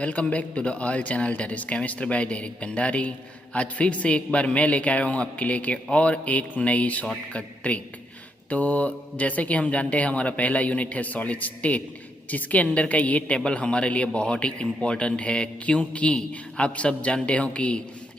Welcome back to the all channel that is chemistry by Derick Bhandari. आज फिर से एक बार मैं लेके आया हूँ आपके लिए कि और एक नई शॉर्टकट ट्रिक। तो जैसे कि हम जानते हैं हमारा पहला यूनिट है सॉलिड स्टेट, जिसके अंदर का ये टेबल हमारे लिए बहुत ही इम्पोर्टेंट है, क्योंकि आप सब जानते हो कि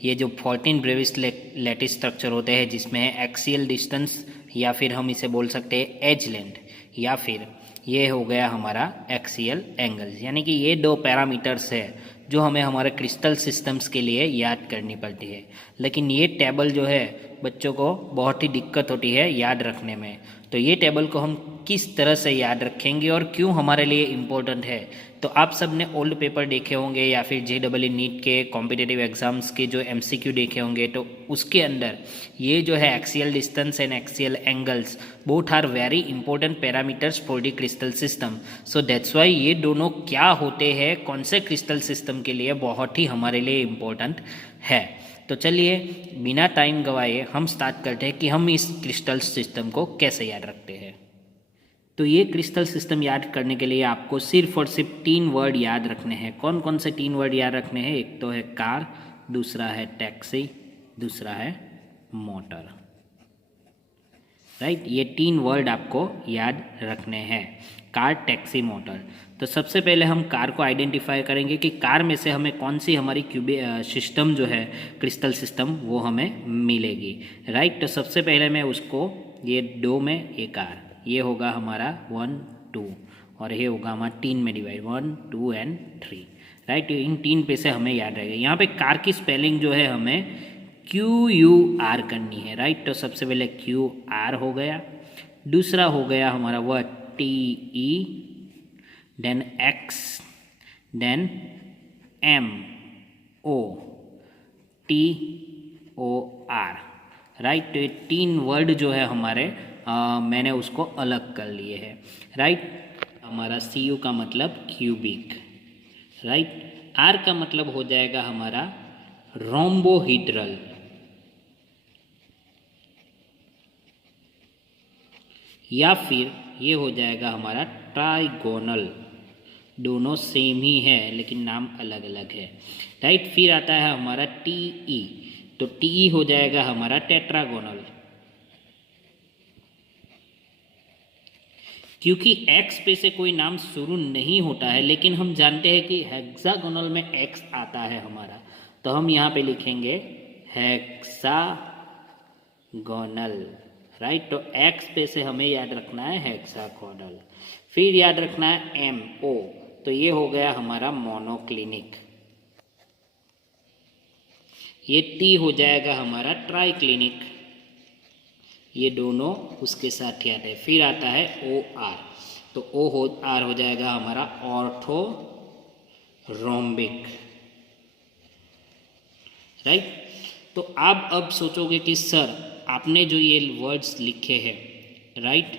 ये जो 14 ब्रेविस लैटिस स्ट्रक्चर होते हैं जिसमें है एक्सियल डिस्टेंस या फिर हम इसे बोल सकते हैं एज लेंथ, या फिर ये हो गया हमारा एक्सियल एंगल्स, यानी कि ये दो पैरामीटर्स है जो हमें हमारे क्रिस्टल सिस्टम्स के लिए याद करनी पड़ती है। लेकिन ये टेबल जो है बच्चों को बहुत ही दिक्कत होती है याद रखने में। तो ये टेबल को हम किस तरह से याद रखेंगे और क्यों हमारे लिए इम्पोर्टेंट है, तो आप सब ने ओल्ड पेपर देखे होंगे या फिर JEE नीट के कॉम्पिटिटिव एग्जाम्स के जो MCQ देखे होंगे, तो उसके अंदर ये जो है axial distance and axial angles both are very important parameters for the crystal system. So that's why ये दोनों क्या होते हैं, कौन से क्रिस्टल सिस्टम के लिए बहुत ही हमारे लिए इम्पोर्टेंट है। तो चलिए बिना टाइम गवाए हम स्टार्ट करते हैं कि हम इस क्रिस्टल सिस्टम को कैसे याद रखते हैं। तो ये क्रिस्टल सिस्टम याद करने के लिए आपको सिर्फ और सिर्फ 3 वर्ड याद रखने हैं। कौन कौन से 3 वर्ड याद रखने हैं? एक तो है कार, दूसरा है टैक्सी, दूसरा है मोटर। राइट, ये 3 वर्ड आपको याद रखने हैं, कार, टैक्सी, मोटर। तो सबसे पहले हम कार को आइडेंटिफाई करेंगे कि कार में से हमें कौन सी हमारी सिस्टम जो है क्रिस्टल सिस्टम वो हमें मिलेगी। राइट, तो सबसे पहले मैं उसको ये 2 में ये कार, ये होगा हमारा 1 2 और ये होगा हमारा 3 में डिवाइड 1 2 एंड 3। राइट, इन 3 पे से हमें याद रहेगा। यहाँ पे कार की स्पेलिंग जो है हमें QUR करनी है। राइट, तो सबसे पहले QR हो गया, दूसरा हो गया हमारा word TE, then X, then MOTOR। Right, तो ये 3 वर्ड जो है हमारे मैंने उसको अलग कर लिए हैं। राइट, हमारा CU का मतलब क्यूबिक। राइट, R का मतलब हो जाएगा हमारा रोम्बोहीड्रल, या फिर ये हो जाएगा हमारा ट्राइगोनल। दोनों सेम ही है लेकिन नाम अलग अलग है। राइट, फिर आता है हमारा TE, तो TE हो जाएगा हमारा टेट्रागोनल। क्योंकि X पे से कोई नाम शुरू नहीं होता है, लेकिन हम जानते हैं कि हेक्सागोनल में X आता है हमारा, तो हम यहाँ पे लिखेंगे हेक्सागोनल। राइट, तो X पे से हमें याद रखना है हेक्सागोनल। फिर याद रखना है MO, तो ये हो गया हमारा मोनोक्लिनिक। ये T हो जाएगा हमारा ट्राइक्लिनिक, ये दोनों उसके साथ ही आते हैं। फिर आता है OR, तो OR हो जाएगा हमारा ऑर्थो रोम्बिक। राइट, तो आप अब सोचोगे कि सर आपने जो ये वर्ड्स लिखे हैं, राइट,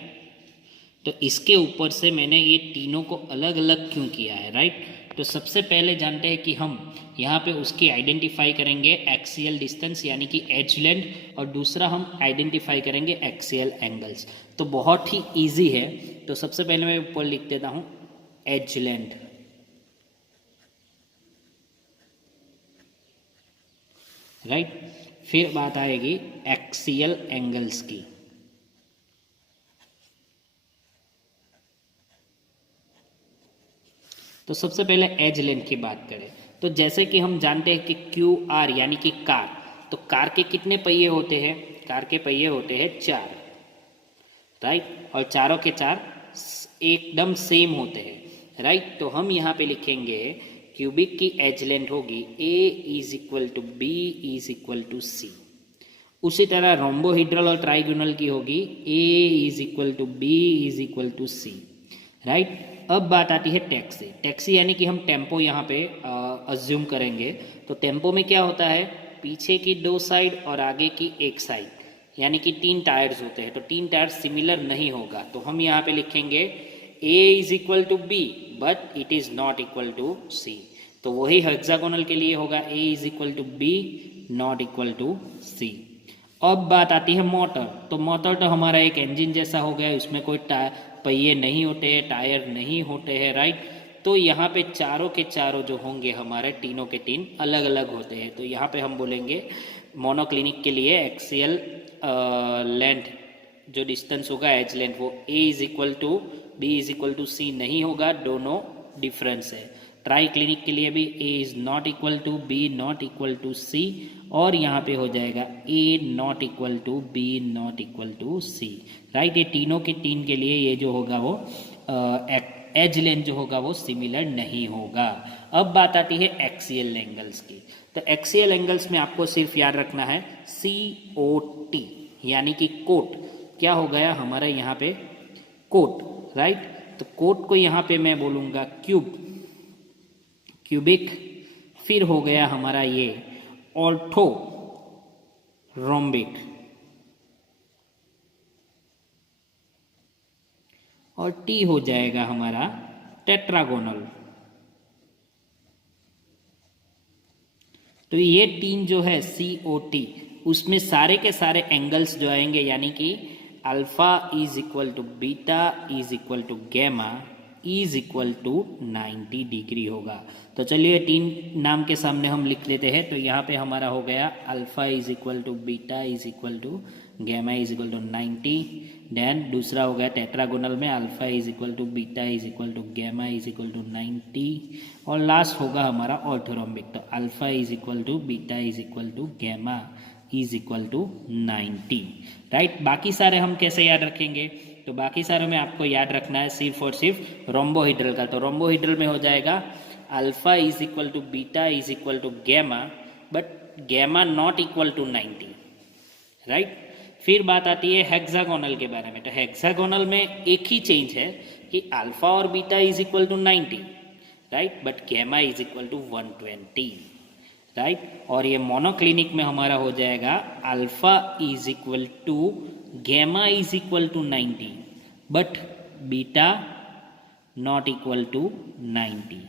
तो इसके ऊपर से मैंने ये तीनों को अलग अलग क्यों किया है। राइट, तो सबसे पहले जानते हैं कि हम यहाँ पे उसकी आइडेंटिफाई करेंगे एक्सियल डिस्टेंस यानी कि एज लेंथ, और दूसरा हम आइडेंटिफाई करेंगे एक्सियल एंगल्स। तो बहुत ही इजी है। तो सबसे पहले मैं ऊपर लिख देता हूँ एज लेंथ। राइट, फिर बात आएगी एक्सियल एंगल्स की। तो सबसे पहले एज लेंथ की बात करें तो जैसे कि हम जानते हैं कि QR यानी कि कार, तो कार के कितने पहिए होते हैं? कार के पहिए होते हैं 4। राइट, और चारों के चार एकदम सेम होते हैं। राइट, तो हम यहाँ पे लिखेंगे क्यूबिक की एज लेंथ होगी A = B = C। उसी तरह रोम्बोहीड्रल और ट्राइगोनल की होगी A = B = C। राइट, अब बात आती है टैक्सी। टैक्सी यानी कि हम टेम्पो यहाँ पे अज्यूम करेंगे। तो टेम्पो में क्या होता है? पीछे की 2 साइड और आगे की 1 साइड, यानी कि 3 टायर्स होते हैं। तो 3 टायर्स सिमिलर नहीं होगा, तो हम यहाँ पे लिखेंगे A = B but it is not equal to C। तो वही हेक्सागोनल के लिए होगा A = B not equal to C। अब बात आती है मोटर। तो मोटर तो हमारा एक इंजन जैसा हो गया, इसमें कोई पहिए नहीं होते हैं, टायर नहीं होते हैं। राइट, तो यहाँ पे चारों के चारों जो होंगे हमारे तीनों के तीन अलग अलग होते हैं। तो यहाँ पे हम बोलेंगे मोनोक्लिनिक के लिए एक्सियल लेंथ जो डिस्टेंस होगा एज लेंथ वो a is equal to B is equal to C नहीं होगा, दोनों डिफरेंस है। ट्राई क्लिनिक के लिए भी a is not equal to B not equal to C, और यहाँ पे हो जाएगा a not equal to B not equal to C, right. ये तीनों के तीन के लिए ये जो होगा वो एज लेंथ जो होगा वो सिमिलर नहीं होगा। अब बात आती है एक्सियल एंगल्स की। तो एक्सियल एंगल्स में आपको सिर्फ याद रखना है COT, यानी कि कोट क्या हो गया हमारा यहाँ पे कोट, राइट। तो कोट को यहाँ पे मैं बोलूँगा क्यूबिक, फिर हो गया हमारा ये ऑर्थो रोम्बिक, और टी हो जाएगा हमारा टेट्रागोनल। तो ये तीन जो है COT, उसमें सारे के सारे एंगल्स जो आएंगे, यानी कि alpha is equal to beta is equal to gamma is equal to 90 degree होगा। तो चलिए तीन नाम के सामने हम लिख लेते हैं। तो यहाँ पे हमारा हो गया alpha is equal to beta is equal to gamma is equal to 90। Then दूसरा हो गया टेट्रागोनल में alpha is equal to beta is equal to gamma is equal to 90, और लास्ट होगा हमारा ऑर्थोरोम्बिक। तो alpha is equal to beta is equal to gamma is equal to 90, right. बाकी सारे हम कैसे याद रखेंगे? तो बाकी सारे में आपको याद रखना है सिर्फ और सिर्फ रोम्बोहिड्रल का। तो रोम्बोहिड्रल में हो जाएगा alpha is equal to beta is equal to gamma, but gamma not equal to 90, right. फिर बात आती है हेक्सागोनल के बारे में। तो हेक्सागोनल में एक ही चेंज है कि अल्फा और beta is equal to 90, right, but gamma is equal to 120, right. और ये मोनोक्लिनिक में हमारा हो जाएगा alpha is equal to gamma is equal to 90, but beta not equal to 90।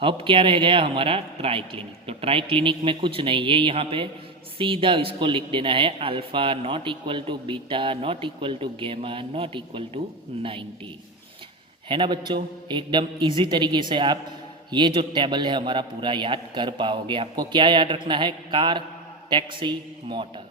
अब क्या रह गया हमारा ट्राई क्लिनिक। तो ट्राई क्लिनिक में कुछ नहीं है, यहाँ पे सीधा इसको लिख देना है alpha not equal to beta not equal to gamma not equal to 90, है ना बच्चों। एकदम इजी तरीके से आप ये जो टेबल है हमारा पूरा याद कर पाओगे। आपको क्या याद रखना है? Car, taxi, motor.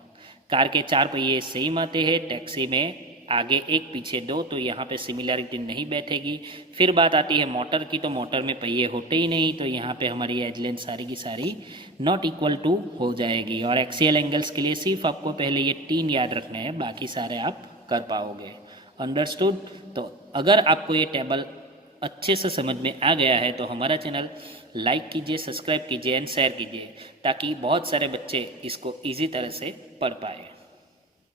कार के 4 पहिए सेम आते हैं, टैक्सी में आगे 1 पीछे 2, तो यहाँ पे सिमिलरिटी नहीं बैठेगी। फिर बात आती है मोटर की, तो मोटर में पहिए होते ही नहीं, तो यहाँ पे हमारी एज लेंथ सारी की सारी नॉट इक्वल टू हो जाएगी। और एक्सियल एंगल्स के लिए सिर्फ आपको पहले ये 3 याद रखने हैं, बाकी सारे आप कर पाओगे। अंडरस्टूड? तो अगर आपको ये टेबल अच्छे से समझ में आ गया है तो हमारा चैनल लाइक कीजिए, सब्सक्राइब कीजिए एंड शेयर कीजिए, ताकि बहुत सारे बच्चे इसको इजी तरह से पढ़ पाए।